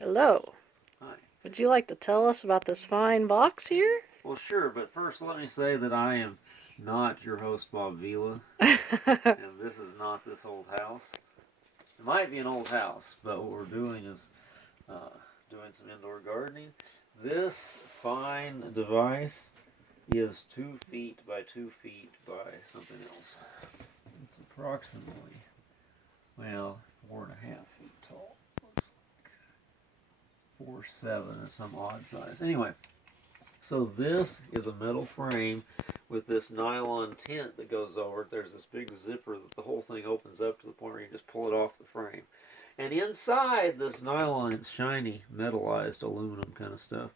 Hello. Hi. Would you like to tell us about this fine box here? Well, sure, but first let me say that I am not your host, Bob Vila, Oh and this is not this old house. It might be an old house, but what we're doing is doing some indoor gardening. This fine device is 2 feet by 2 feet by something else. It's approximately, well, 4.5 feet tall. Looks like 4'7" is some odd size. Anyway. So this is a metal frame with this nylon tent that goes over it. There's this big zipper that the whole thing opens up to the point where you can just pull it off the frame. And inside this nylon, it's shiny, metallized aluminum kind of stuff.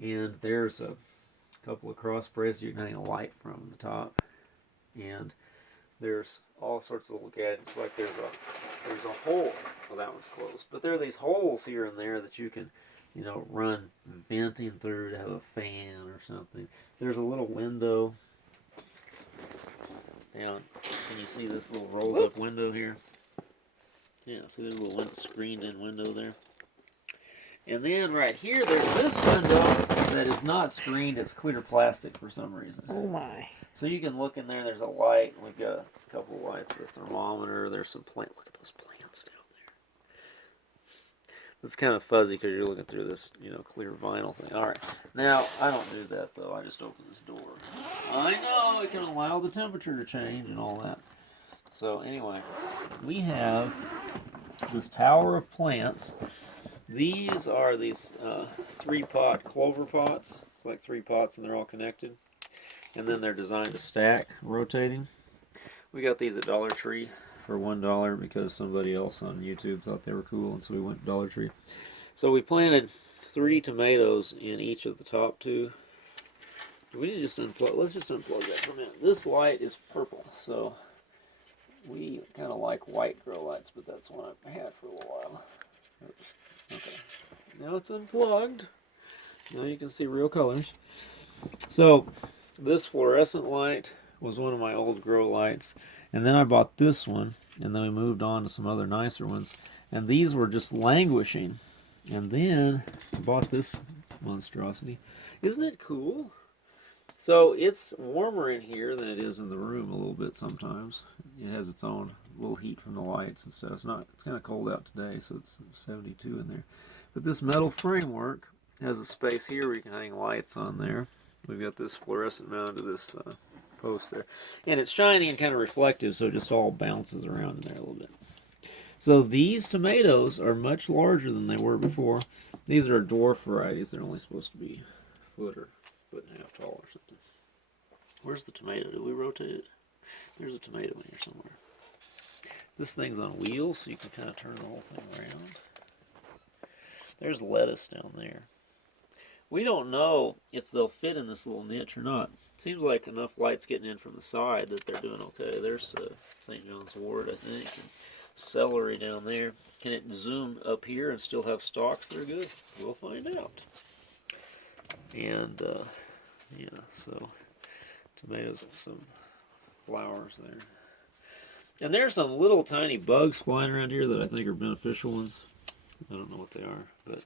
And there's a couple of cross braces you can hang a light from the top. And there's all sorts of little gadgets. Like there's a hole. Well, that one's closed. But there are these holes here and there that you can run venting through to have a fan or something. There's a little window down. Can you see this little rolled up window here? Yeah, see there's a little screened in window there. And then right here, there's this window that is not screened. It's clear plastic for some reason. Oh my. So you can look in there. There's a light. We've got a couple of lights, a thermometer. There's some plant. Look at those plants down there. It's kind of fuzzy because you're looking through this, clear vinyl thing. All right. Now, I don't do that, though. I just open this door. I know it can allow the temperature to change and all that. So, anyway, we have this tower of plants. These are these 3-pot clover pots. It's like 3 pots, and they're all connected. And then they're designed to stack, rotating. We got these at Dollar Tree for $1 because somebody else on YouTube thought they were cool, and so we went to Dollar Tree. So we planted 3 tomatoes in each of the top 2. Do we need to just unplug? Let's just unplug that for a minute. This light is purple, so we kind of like white grow lights, but that's one I've had for a little while. Okay, now it's unplugged. Now you can see real colors. So this fluorescent light was one of my old grow lights. And then I bought this one, and then we moved on to some other nicer ones. And these were just languishing. And then I bought this monstrosity. Isn't it cool? So it's warmer in here than it is in the room a little bit sometimes. It has its own little heat from the lights and stuff. It's kind of cold out today, so it's 72 in there. But this metal framework has a space here where you can hang lights on there. We've got this fluorescent mount to this post there. And it's shiny and kind of reflective, so it just all bounces around in there a little bit. So these tomatoes are much larger than they were before. These are dwarf varieties. They're only supposed to be a foot or foot and a half tall or something. Where's the tomato? Did we rotate it? There's a tomato in here somewhere. This thing's on wheels, so you can kind of turn the whole thing around. There's lettuce down there. We don't know if they'll fit in this little niche or not. Seems like enough light's getting in from the side that they're doing okay. There's St. John's wort, I think, and celery down there. Can it zoom up here and still have stalks that are good? We'll find out. And, so tomatoes and some flowers there. And there's some little tiny bugs flying around here that I think are beneficial ones. I don't know what they are, but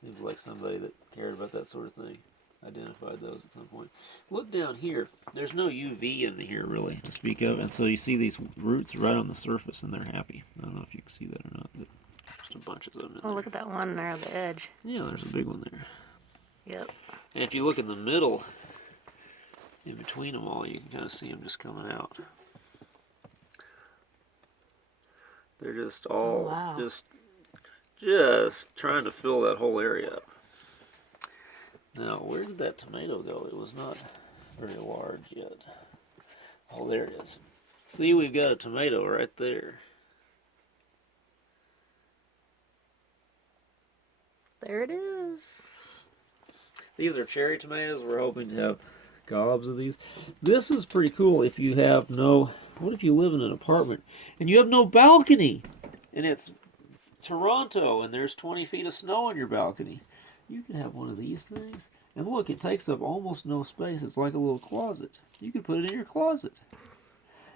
seems like somebody that cared about that sort of thing identified those at some point. Look down here. There's no UV in here, really, to speak of. And so you see these roots right on the surface, and they're happy. I don't know if you can see that or not, but just a bunch of them in there. Look at that one there on the edge. Yeah, there's a big one there. Yep. And if you look in the middle, in between them all, you can kind of see them just coming out. They're just all just trying to fill that whole area up. Now, where did that tomato go? It was not very large yet. Oh, there it is. See, we've got a tomato right there. There it is. These are cherry tomatoes. We're hoping to have gobs of these. This is pretty cool if you have what if you live in an apartment and you have no balcony and it's Toronto and there's 20 feet of snow on your balcony? You can have one of these things. And look, it takes up almost no space. It's like a little closet. You could put it in your closet.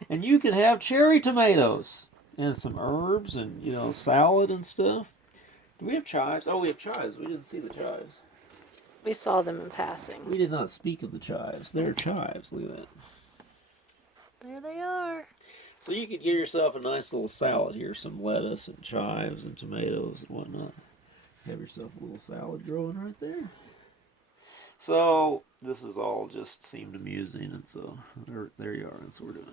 And you could have cherry tomatoes. and some herbs and salad and stuff. Do we have chives? Oh, we have chives. We didn't see the chives. We saw them in passing. We did not speak of the chives. They're chives. Look at that. There they are. So you could get yourself a nice little salad here. Some lettuce and chives and tomatoes and whatnot. Have yourself a little salad growing right there. So this is all just seemed amusing, and so there you are. That's what we're doing.